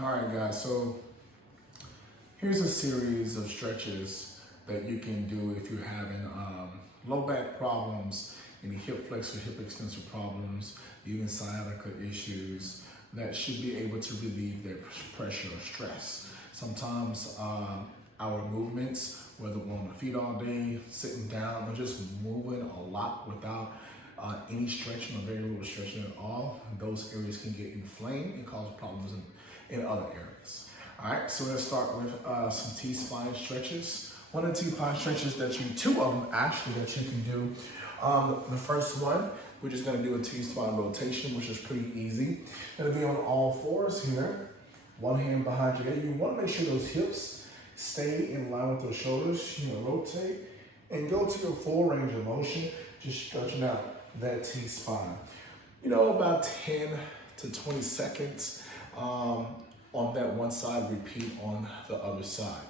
All right, guys, so here's a series of stretches that you can do if you're having low back problems, any hip flexor, hip extensor problems, even sciatica issues that should be able to relieve that pressure or stress. Sometimes our movements, whether we're on the feet all day, sitting down, or just moving a lot without any stretching or very little stretching at all, those areas can get inflamed and cause problems in other areas. All right, so let's start with some T-spine stretches. One of the T-spine stretches two of them actually that you can do. The first one, we're just gonna do a T-spine rotation, which is pretty easy. Gonna be on all fours here. One hand behind your head. You wanna make sure those hips stay in line with those shoulders. You know, rotate and go to your full range of motion, just stretching out that T-spine. You know, about 10 to 20 seconds on that one side, repeat on the other side.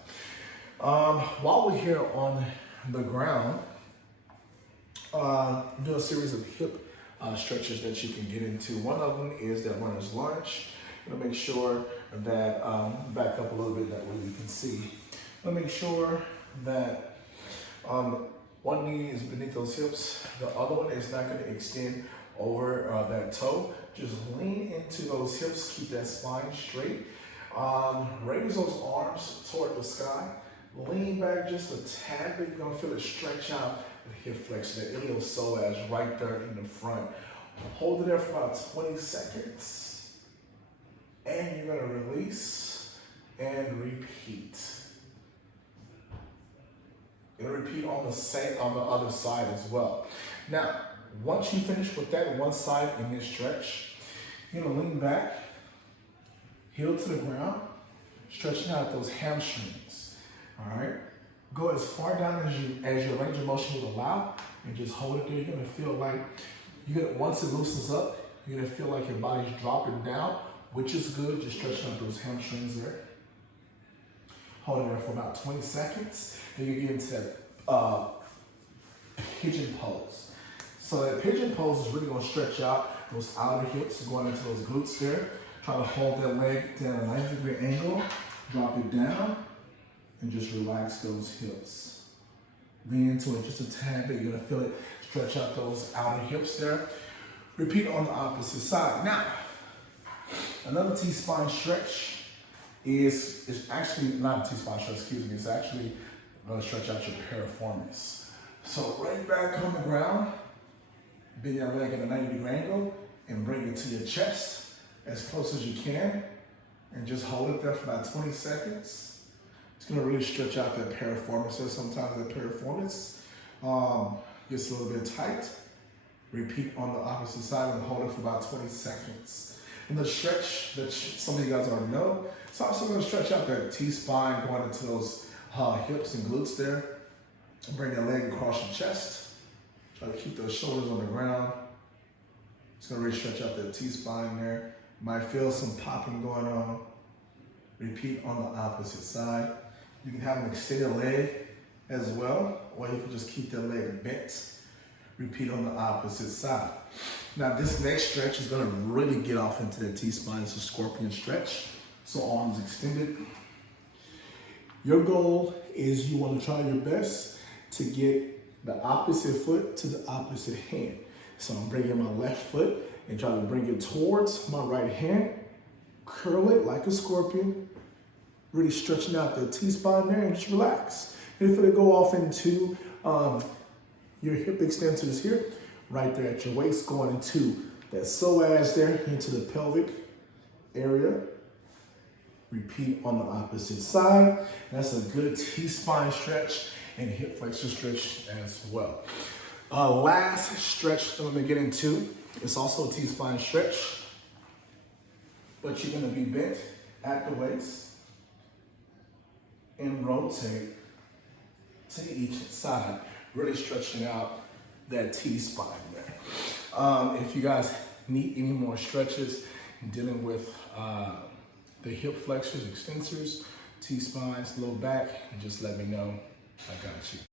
While we're here on the ground, do a series of hip stretches that you can get into. One of them is that runner's lunge. Make sure that, back up a little bit, that way you can see. Make sure that one knee is beneath those hips. The other one is not going to extend over that toe. Just lean into those hips, keep that spine straight. Raise those arms toward the sky. Lean back just a tad bit. You're gonna feel it stretch out the hip flexor, the iliopsoas right there in the front. Hold it there for about 20 seconds. And you're gonna release and repeat. And repeat on the other side as well. Now, once you finish with that one side in this stretch, you're gonna lean back, heel to the ground, stretching out those hamstrings. All right, go as far down as your range of motion will allow, and just hold it there. You're gonna feel like once it loosens up, you're gonna feel like your body's dropping down, which is good. Just stretching out those hamstrings there. Hold it there for about 20 seconds. Then you get into that pigeon pose. So that pigeon pose is really gonna stretch out those outer hips, going into those glutes there. Try to hold that leg down at a 90-degree angle, drop it down, and just relax those hips. Lean into it just a tad bit. You're gonna feel it stretch out those outer hips there. Repeat on the opposite side. Now, another T-spine stretch is actually not a T-spine stretch, excuse me. It's actually gonna stretch out your piriformis. So right back on the ground, bend that leg at a 90-degree angle, and bring it to your chest as close as you can, and just hold it there for about 20 seconds. It's gonna really stretch out that piriformis. So sometimes that piriformis gets a little bit tight. Repeat on the opposite side and hold it for about 20 seconds. And the stretch that some of you guys already know, it's also gonna stretch out that T-spine going into those hips and glutes there. Bring that leg across your chest. Try to keep those shoulders on the ground. It's gonna really stretch out that T-spine there. Might feel some popping going on. Repeat on the opposite side. You can have an extended leg as well, or you can just keep that leg bent. Repeat on the opposite side. Now this next stretch is gonna really get off into the T-spine. It's a scorpion stretch. So arms extended. Your goal is you wanna try your best to get the opposite foot to the opposite hand. So I'm bringing my left foot and try to bring it towards my right hand. Curl it like a scorpion. Really stretching out the T-spine there, and just relax. And if it go off into your hip extensors here, right there at your waist, going into that psoas there, into the pelvic area. Repeat on the opposite side. That's a good T-spine stretch and hip flexor stretch as well. Last stretch that I'm gonna get into, it's also a T-spine stretch, but you're gonna be bent at the waist and rotate to each side, really stretching out that T-spine there. If you guys need any more stretches dealing with the hip flexors, extensors, T-spines, low back, just let me know. I got you.